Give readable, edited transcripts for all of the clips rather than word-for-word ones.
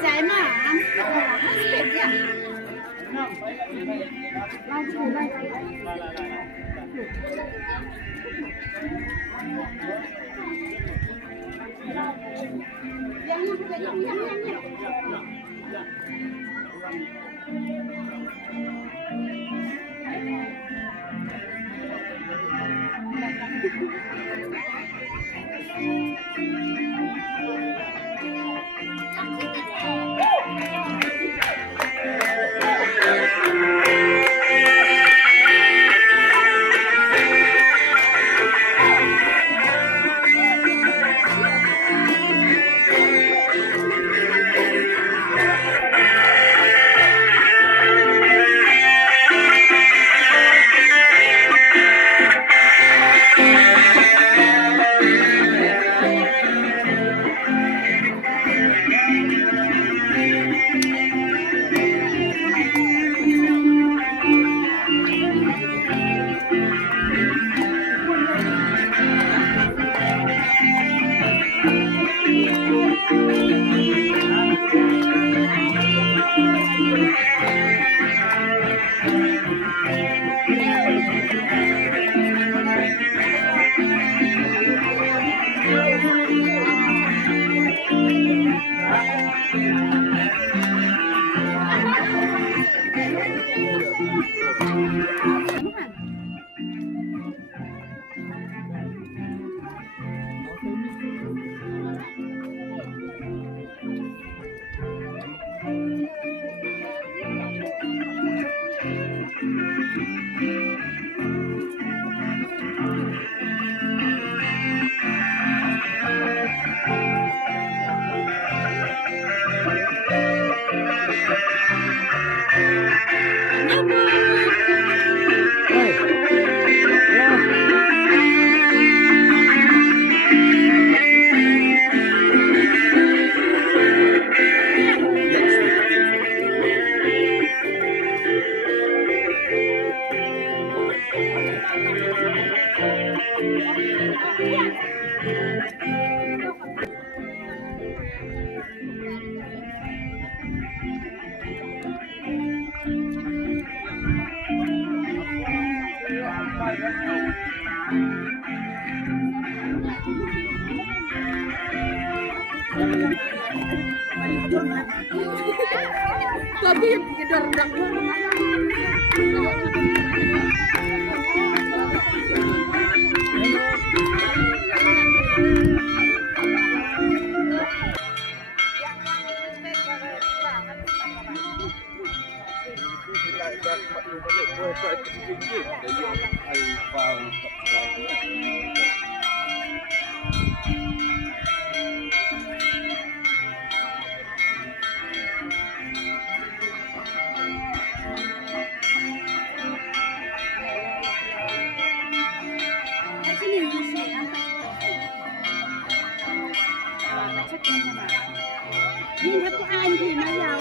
仔嘛，别这样。拉住，拉住。Tapi gedor dang. Nhìn thấy của anh thì nó giàu.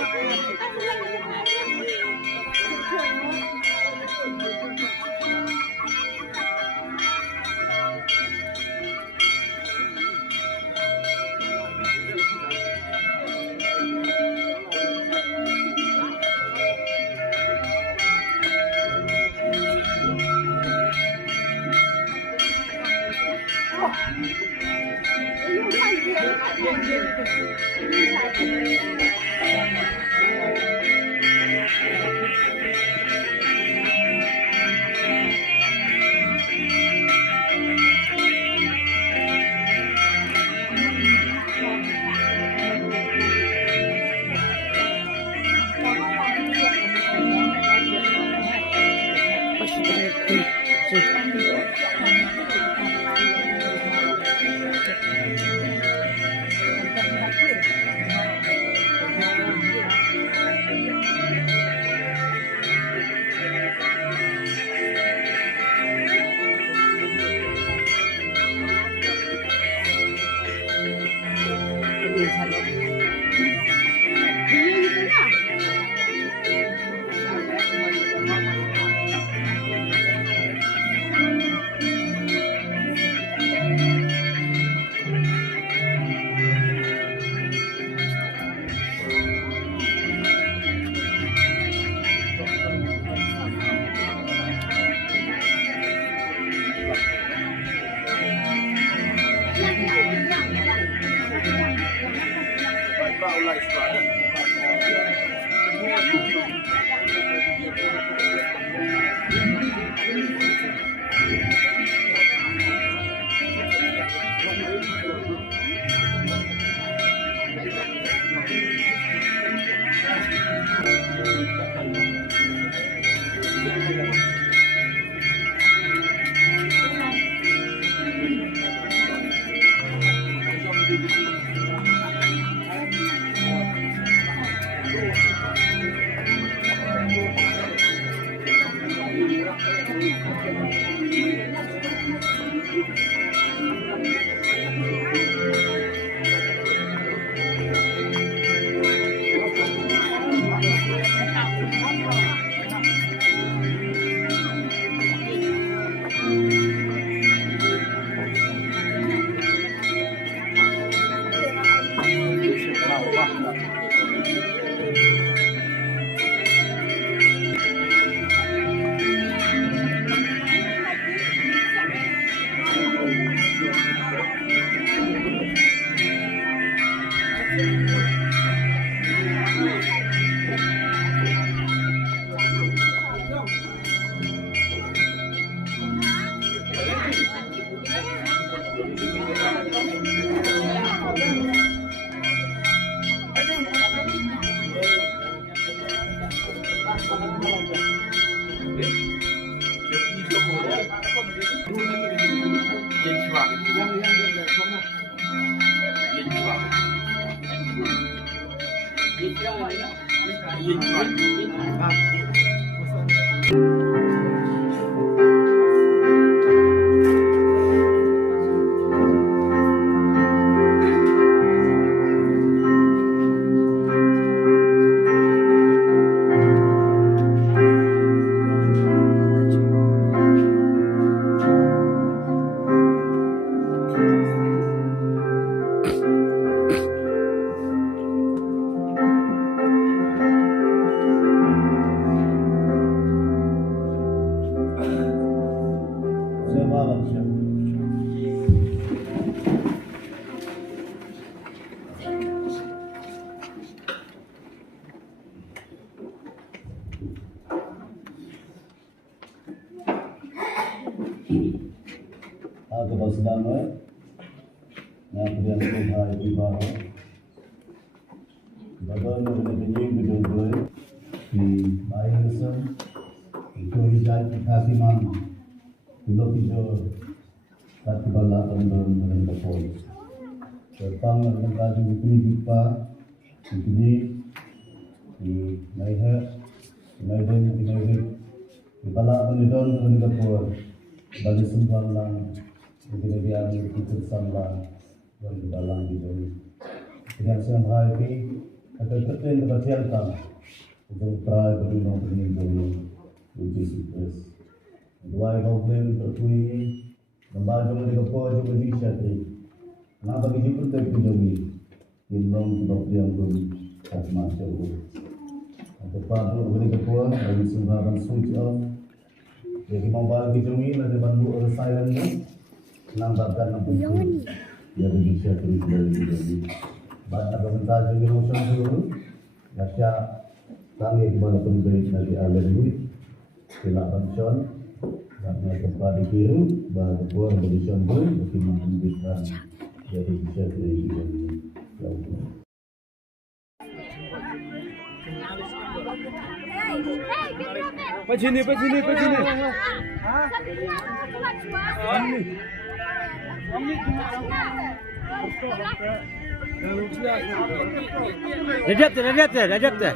Kepada sedama yang kemudian Tuhan ibarat kepada mengenai kedua di Bayelsa itu dijadi khasiman pulau hijau satu bala tandon dengan kapal tentang mengenai ini kita ini di Malaysia di bala tandon dengan kapal bagi sumbangan Mungkin dia ikut sambal dan dalam di dalam. Dengan siang hari akan terjadi kebahagiaan. Untuk try bernama penyembah uji sukses. Dua problem terkui membaca mereka pun juga disiapkan. Kenapa kita perlu terjadi? Ilmu sebab yang tak macam itu. Untuk pada mereka pun bagi sumbangan switch off. Jadi mobile kita ni ada bantu orang silent ni. Nampak nampak itu, dia bisa terus dari banyak komentar juga usaha dulu. Biasa kami di mana pun dari alam ini, sila pension, dan tempat di kiri, bahawa buat pension pun bagaimana memberikan jadi bisa terus dari Pacini. Rajab tu.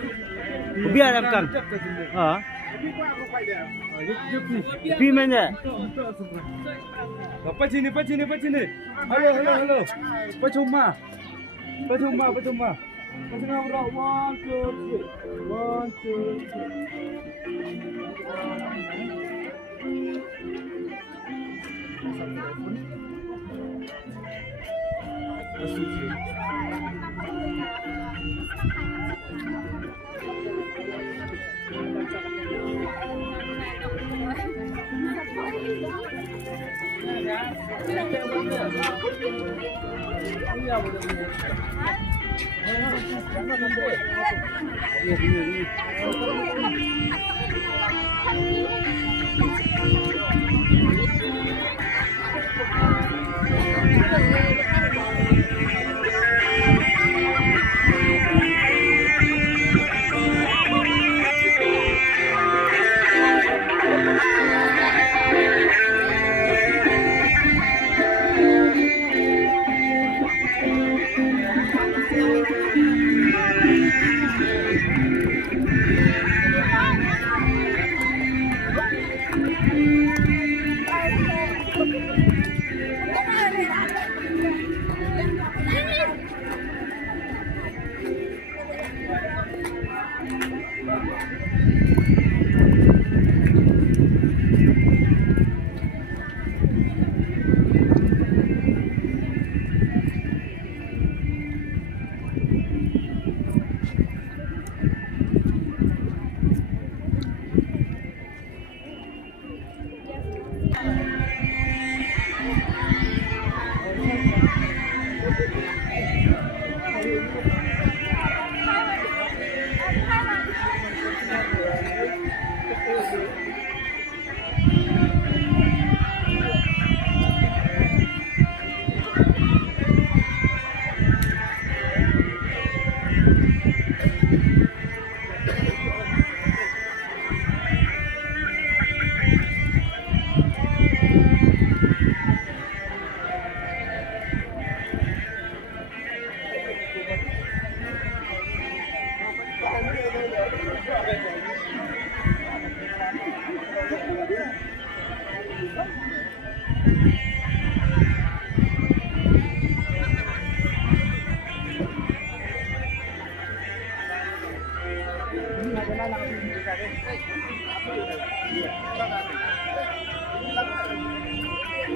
Biar amkan. Pi mana? Pacini. Halo. Pacuma. Pacuma orang 1 2 3.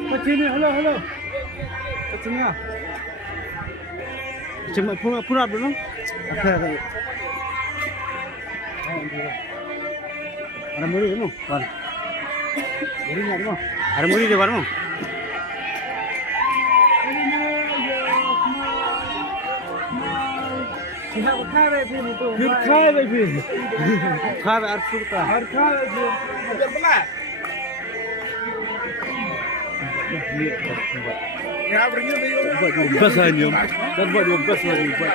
Ke sini, halo. Ke tengah. Cuma pura belum? Ada. Ada muri demo, kan? Muri nggak demo? Ada muri di warmo. फिर खाए भाई फिर खाए अर्फुर का हर खाए फिर मतलब बना यहाँ पर ये बस है नियम dan buat bas lagi buat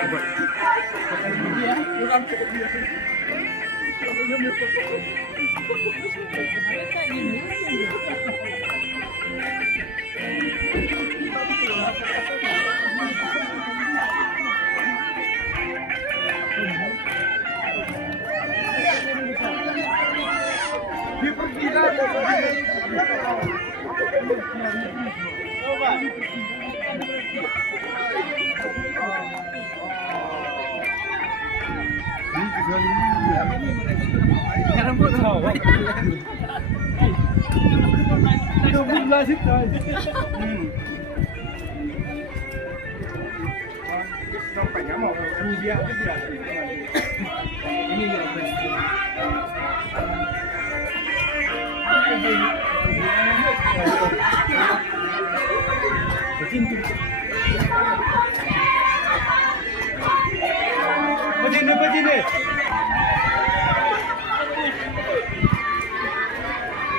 Begini.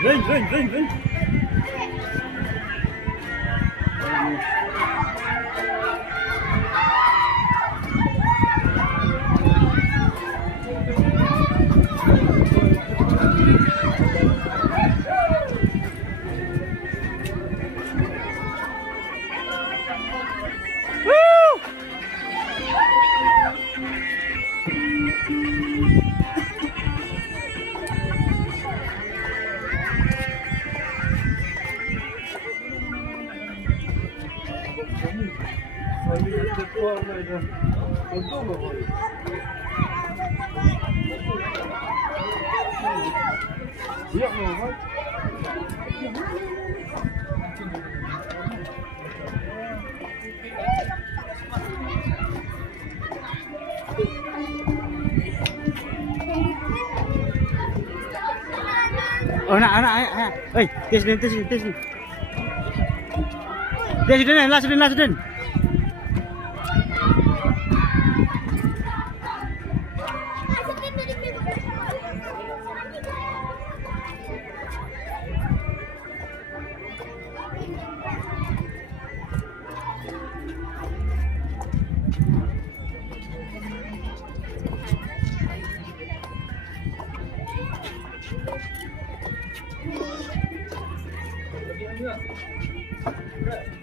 Ring. Oh, anak. Oi, tes ni. Tes ni, last.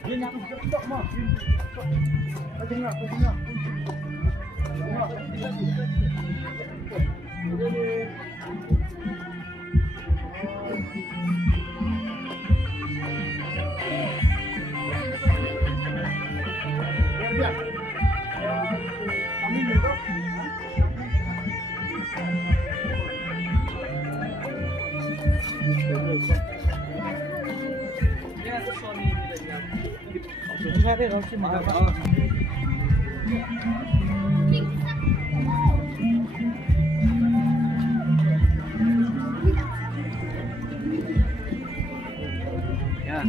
Dia nak stop mah. Tengah. Enggak deh, harus mahal. Ya.